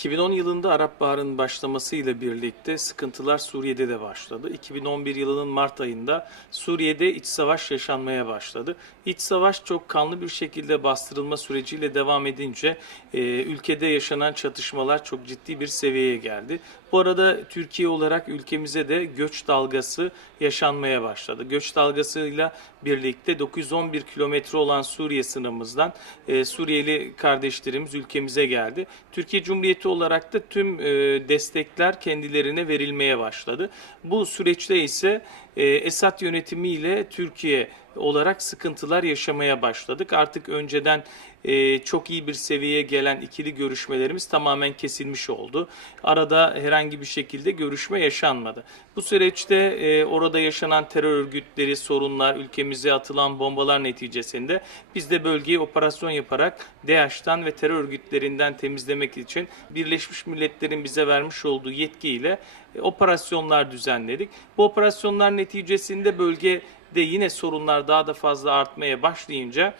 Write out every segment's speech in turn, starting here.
2010 yılında Arap Baharı'nın başlamasıyla birlikte sıkıntılar Suriye'de de başladı. 2011 yılının Mart ayında Suriye'de iç savaş yaşanmaya başladı. İç savaş çok kanlı bir şekilde bastırılma süreciyle devam edince e, ülkede yaşanan çatışmalar çok ciddi bir seviyeye geldi. Bu arada Türkiye olarak ülkemize de göç dalgası yaşanmaya başladı. Göç dalgasıyla birlikte 911 kilometre olan Suriye sınırımızdan e, Suriyeli kardeşlerimiz ülkemize geldi. Türkiye Cumhuriyeti olarak da tüm e, destekler kendilerine verilmeye başladı. Bu süreçte ise e, Esad yönetimiyle Türkiye olarak sıkıntılar yaşamaya başladık. Artık önceden e, çok iyi bir seviyeye gelen ikili görüşmelerimiz tamamen kesilmiş oldu. Arada herhangi bir şekilde görüşme yaşanmadı. Bu süreçte e, orada yaşanan terör örgütleri, sorunlar, ülkemize atılan bombalar neticesinde biz de bölgeyi operasyon yaparak DAEŞ'tan ve terör örgütlerinden temizlemek için Birleşmiş Milletler'in bize vermiş olduğu yetkiyle e, operasyonlar düzenledik. Bu operasyonlar neticesinde bölgede yine sorunlar daha da fazla artmaya başlayınca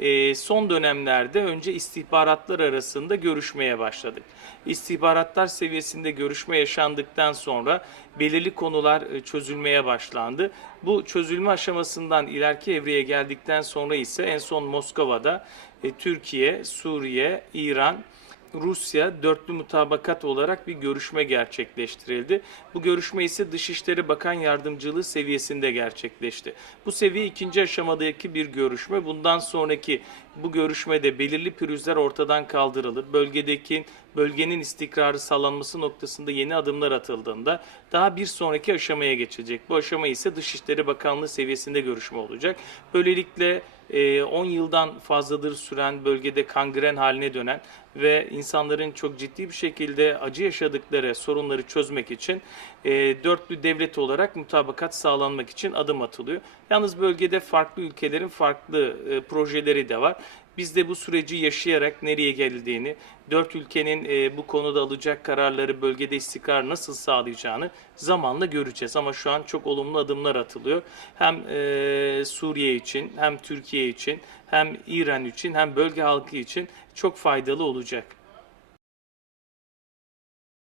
e, son dönemlerde önce istihbaratlar arasında görüşmeye başladık. İstihbaratlar seviyesinde görüşme yaşandıktan sonra belirli konular e, çözülmeye başlandı. Bu çözülme aşamasından ileriki evreye geldikten sonra ise en son Moskova'da e, Türkiye, Suriye, İran, Rusya dörtlü mutabakat olarak bir görüşme gerçekleştirildi. Bu görüşme ise Dışişleri Bakan Yardımcılığı seviyesinde gerçekleşti. Bu seviye ikinci aşamadaki bir görüşme. Bundan sonraki bu görüşmede belirli pürüzler ortadan kaldırılır. Bölgedeki bölgenin istikrarı sağlanması noktasında yeni adımlar atıldığında daha bir sonraki aşamaya geçecek. Bu aşama ise Dışişleri Bakanlığı seviyesinde görüşme olacak. Böylelikle e, 10 yıldan fazladır süren bölgede kangren haline dönen ve insanların çok ciddi bir şekilde acı yaşadıkları sorunları çözmek için e, dörtlü devlet olarak mutabakat sağlanmak için adım atılıyor. Yalnız bölgede farklı ülkelerin farklı e, projeleri de var. Biz de bu süreci yaşayarak nereye geldiğini, dört ülkenin e, bu konuda alacak kararları bölgede istikrar nasıl sağlayacağını zamanla göreceğiz. Ama şu an çok olumlu adımlar atılıyor. Hem e, Suriye için, hem Türkiye için, hem İran için, hem bölge halkı için çok faydalı olacak.